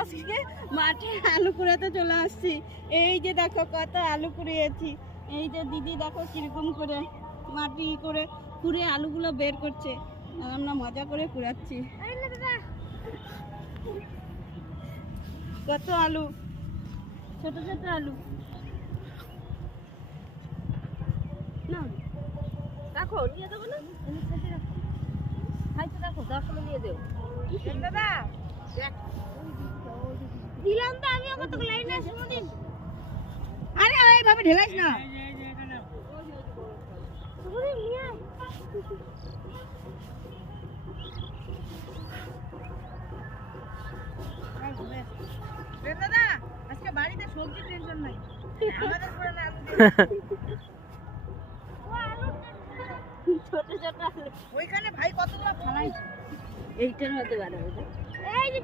আজকে মাঠে আলু কুড়াতে চলে আসছি। এই যে দেখো কত আলু কুড়িয়েছি। এই যে দিদি দেখো কিরকম করে মাটি করে কুড়ে আলুগুলো বের করছে। আমরা মজা করে কুড়াচ্ছি। কত আলু, ছোট ছোট আলু। না রাখো, নিয়ে দেবো না, খাইতে রাখো, দশটা নিয়ে দেবো। দাদা দিলাম তো আমি, কত লাইন আছে দিন। আরে এইভাবে ঢেলাইস না। দাদা আজকে বাড়িতে সবজি টেনশন নাই, আমাদের করে না ছোট ছোট আলু। ওইখানে ভাই কতগুলো ফালাইছে, এইটার মধ্যে বানাবে। এই যে